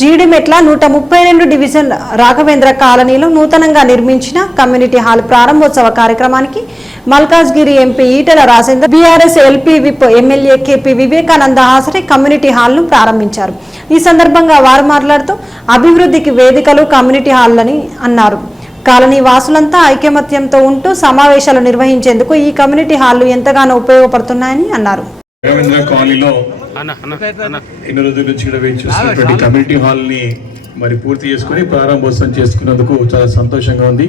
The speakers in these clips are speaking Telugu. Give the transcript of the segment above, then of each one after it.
జీడిమెట్ల 132 డివిజన్ రాఘవేంద్ర కాలనీలో నూతనంగా నిర్మించిన కమ్యూనిటీ హాల్ ప్రారంభోత్సవ కార్యక్రమానికి Malkajgiri MP Etela Rajender, BRS LP whip MLA KP Vivekananda హాజరై కమ్యూనిటీ హాల్ను ప్రారంభించారు. ఈ సందర్భంగా వారు మాట్లాడుతూ అభివృద్ధికి వేదికలు కమ్యూనిటీ హాల్లని అన్నారు. కాలనీ వాసులంతా ఐకమత్యంతో ఉంటూ సమావేశాలు నిర్వహించేందుకు ఈ కమ్యూనిటీ హాల్లు ఎంతగానో ఉపయోగపడుతున్నాయని అన్నారు. ఎన్ని రోజుల నుంచి కూడా వెయిట్ చేస్తున్నటువంటి కమ్యూనిటీ హాల్ ని మరి పూర్తి చేసుకుని ప్రారంభోత్సవం చేసుకున్నందుకు చాలా సంతోషంగా ఉంది.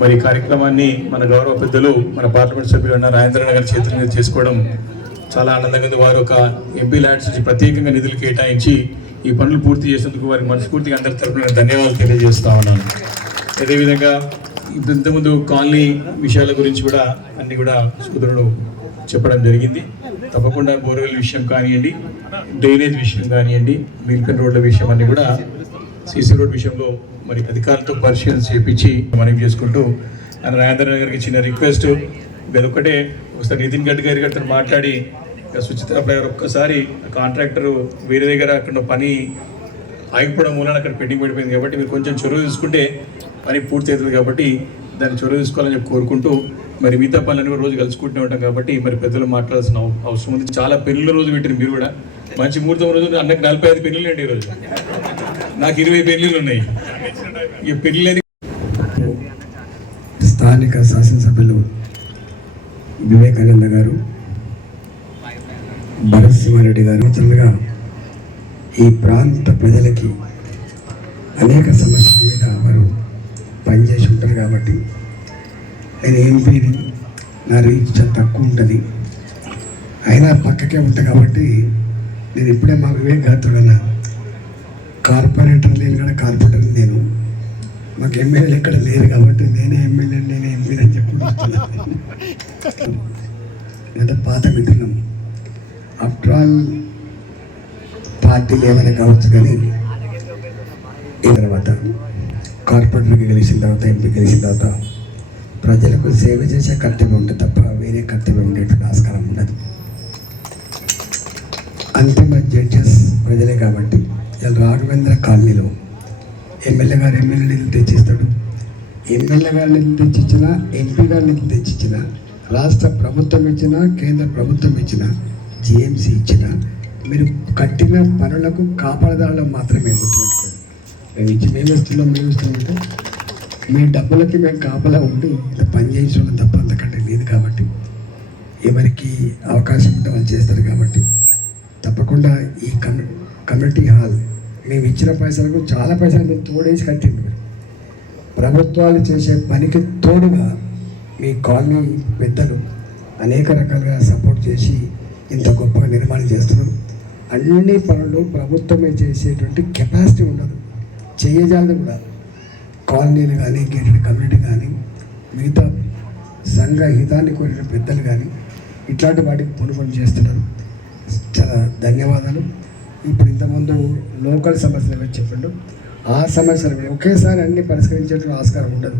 మరి కార్యక్రమాన్ని మన గౌరవ పెద్దలు మన పార్లమెంట్ సభ్యులు రాజేంద్ర గారి చేతుల మీద చేసుకోవడం చాలా ఆనందంగా ఉంది. వారు ఒక ఎంపీ ల్యాండ్స్ నుంచి ప్రత్యేకంగా నిధులు కేటాయించి ఈ పనులు పూర్తి చేసేందుకు వారికి మనస్ఫూర్తిగా అందరి తరఫున ధన్యవాదాలు తెలియజేస్తా ఉన్నాను. అదేవిధంగా ఇంతకుముందు కాలనీ విషయాల గురించి కూడా అన్ని కూడా సోదరుడు చెప్పడం జరిగింది. తప్పకుండా బోర్వెల్ విషయం కానివ్వండి, డ్రైనేజ్ విషయం కానివ్వండి, మిల్కన్ రోడ్ల విషయం అన్ని కూడా సీసీ రోడ్ విషయంలో మరి అధికారులతో పరిశీలన చేపించి మనవి చేసుకుంటూ రాజేంద్ర గారికి చిన్న రిక్వెస్ట్, అదొక్కటే ఒకసారి నితిన్ గడ్కరీ గారితో మాట్లాడి సుచిత్ర ఫ్లైఓవర్ ఒక్కసారి కాంట్రాక్టర్ వేరే దగ్గర అక్కడ పని ఆగిపోవడం మూలన అక్కడ పెండింగ్ పడిపోయింది కాబట్టి మీరు కొంచెం చొరవ తీసుకుంటే పని పూర్తి అవుతుంది కాబట్టి దాన్ని చొరవ తీసుకోవాలని చెప్పి కోరుకుంటూ మరి మిగతా పనులన్నీ కూడా రోజు కలుసుకుంటూ ఉంటాం కాబట్టి మరి పెద్దలు మాట్లాడాల్సిన అవసరం ఉంది. చాలా పెళ్ళిళ్ళ రోజు పెట్టిన మీరు కూడా మంచి ముహూర్తం రోజు అన్నకు 45 పెళ్ళిళ్ళు అండి ఈరోజు. నాకు 20 పెళ్ళిళ్ళు ఉన్నాయి. ఈ పెళ్ళిళ్ళని స్థానిక శాసనసభ్యులు వివేకానంద గారు, భరత్ సింహారెడ్డి గారు నూతనంగా ఈ ప్రాంత ప్రజలకి అనేక సమస్యల మీద వారు పనిచేసి ఉంటారు కాబట్టి నేను ఎంపీని, నా రీచ్ చాలా తక్కువ ఉంటుంది, అయినా పక్కకే ఉంటాయి కాబట్టి నేను ఇప్పుడే మా వివేక్ గారితో కార్పొరేటర్ లేని కూడా కార్పొరేటర్ నేను, మాకు ఎమ్మెల్యేలు ఇక్కడ లేరు కాబట్టి నేనే ఎమ్మెల్యే నేనే ఎంపీని అని చెప్పుకుంటున్నాను. లేదా పాత మిత్రులం, ఆఫ్టర్ ఆల్ పార్టీలు ఏమైనా కావచ్చు కానీ తర్వాత కార్పొరేటర్కి గెలిచిన తర్వాత, ఎంపీ గెలిచిన తర్వాత ప్రజలకు సేవ చేసే కర్తవ్యం ఉంటుంది తప్ప వేరే కర్తవ్యం ఉండేటువంటి ఆస్కారం ఉండదు. అంతిమ జడ్జెస్ ప్రజలే కాబట్టి ఇలా రాఘవేంద్ర కాలనీలో ఎమ్మెల్యే గారు ఎమ్మెల్యే నిధులు తెచ్చిస్తాడు, ఎమ్మెల్యే గారి నిధులు తెచ్చిచ్చినా, ఎంపీ గారి నిధులు తెచ్చిచ్చినా, రాష్ట్ర ప్రభుత్వం ఇచ్చినా, కేంద్ర ప్రభుత్వం ఇచ్చినా, జిఎంసీ ఇచ్చినా మీరు కట్టిన పనులకు కాపాడదారులు మాత్రమే గుర్తుపెట్టుకోండి. మేము ఇచ్చి మేము ఇస్తున్నామంటే మీ డబ్బులకి మేము కాపలా ఉండి ఇలా పని చేయించడం తప్ప అంతకంటే లేదు కాబట్టి ఎవరికి అవకాశం ఉంటే వాళ్ళు చేస్తారు కాబట్టి తప్పకుండా ఈ కమ్యూనిటీ హాల్ మేము ఇచ్చిన పైసలకు చాలా పైసలు మీరు తోడేసి కట్టింది. మీరు ప్రభుత్వాలు చేసే పనికి తోడుగా మీ కాలనీ పెద్దలు అనేక రకాలుగా సపోర్ట్ చేసి ఇంత గొప్పగా నిర్మాణం చేస్తున్నారు. అన్ని పనులు ప్రభుత్వమే చేసేటువంటి కెపాసిటీ ఉండదు, చేయజాలదు కూడా. కాలనీలు కానీ, గేటెడ్ కమ్యూనిటీ కానీ, మిగతా సంఘ హితాన్ని కోరిన పెద్దలు కానీ ఇట్లాంటి వాటికి పని చేస్తున్నారు. చాలా ధన్యవాదాలు. ఇప్పుడు ఇంతకుముందు లోకల్ సమస్యలు ఏమైనా చెప్పండు, ఆ సమస్యలు ఒకేసారి అన్ని పరిష్కరించేటువంటి ఆస్కారం ఉండదు.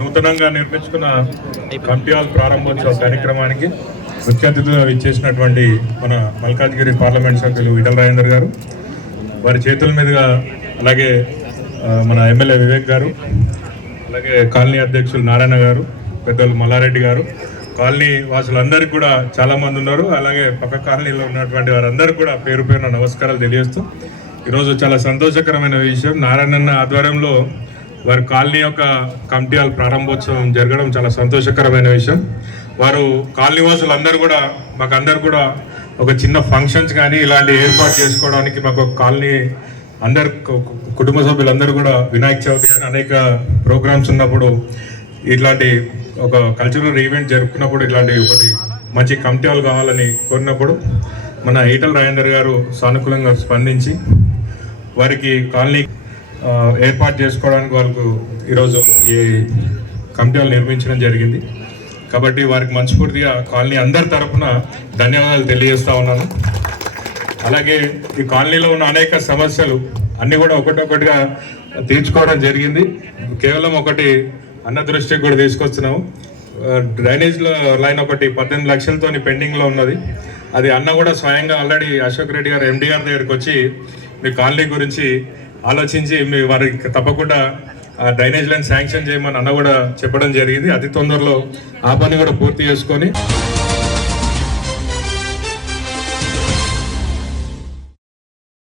నూతనంగా నిర్మించుకున్న కమిటీ హాల్ ప్రారంభోత్సవ కార్యక్రమానికి ముఖ్య అతిథిగా ఇచ్చేసినటువంటి మన మల్కాజ్గిరి పార్లమెంట్ సభ్యులు ఈటెల రాజేందర్ గారు, వారి చేతుల మీదుగా, అలాగే మన ఎమ్మెల్యే వివేక్ గారు, అలాగే కాలనీ అధ్యక్షులు నారాయణ గారు, పెద్దలు మల్లారెడ్డి గారు, కాలనీ వాసులందరికీ కూడా చాలామంది ఉన్నారు. అలాగే పక్క కాలనీలో ఉన్నటువంటి వారందరికీ కూడా పేరు పేరున నమస్కారాలు తెలియజేస్తూ, ఈరోజు చాలా సంతోషకరమైన విషయం, నారాయణన్న ఆధ్వర్యంలో వారి కాలనీ యొక్క కమిటీ హాల్ ప్రారంభోత్సవం జరగడం చాలా సంతోషకరమైన విషయం. వారు కాలనీ వాసులు అందరూ కూడా మాకందరూ కూడా ఒక చిన్న ఫంక్షన్స్ కానీ ఇలాంటి ఏర్పాటు చేసుకోవడానికి మాకు కాలనీ అందరు కుటుంబ సభ్యులందరూ కూడా వినాయక చవితి కానీ అనేక ప్రోగ్రామ్స్ ఉన్నప్పుడు, ఇట్లాంటి ఒక కల్చరల్ ఈవెంట్ జరుపుకున్నప్పుడు ఇట్లాంటి ఒకటి మంచి కమిటీ హాల్ కావాలని కోరినప్పుడు మన ఈటెల రాజేందర్ గారు సానుకూలంగా స్పందించి వారికి కాలనీ ఏర్పాటు చేసుకోవడానికి వాళ్ళకు ఈరోజు ఈ కమిటీ హాల్ నిర్మించడం జరిగింది. కాబట్టి వారికి మనస్ఫూర్తిగా కాలనీ అందరి తరఫున ధన్యవాదాలు తెలియజేస్తా ఉన్నాను. అలాగే ఈ కాలనీలో ఉన్న అనేక సమస్యలు అన్నీ కూడా ఒకటొకటిగా తీర్చుకోవడం జరిగింది. కేవలం ఒకటి అన్న దృష్టికి కూడా తీసుకొస్తున్నాము. డ్రైనేజ్లో లైన్ ఒకటి 18 లక్షలతో పెండింగ్లో ఉన్నది. అది అన్న కూడా స్వయంగా ఆల్రెడీ అశోక్ రెడ్డి గారు ఎండి గారి దగ్గరికి వచ్చి మీ కాలనీ గురించి ఆలోచించి మీ వారికి తప్పకుండా డ్రైనేజ్ లైన్ శాంక్షన్ చేయమని అన్న కూడా చెప్పడం జరిగింది. అతి తొందరలో ఆ పని కూడా పూర్తి చేసుకొని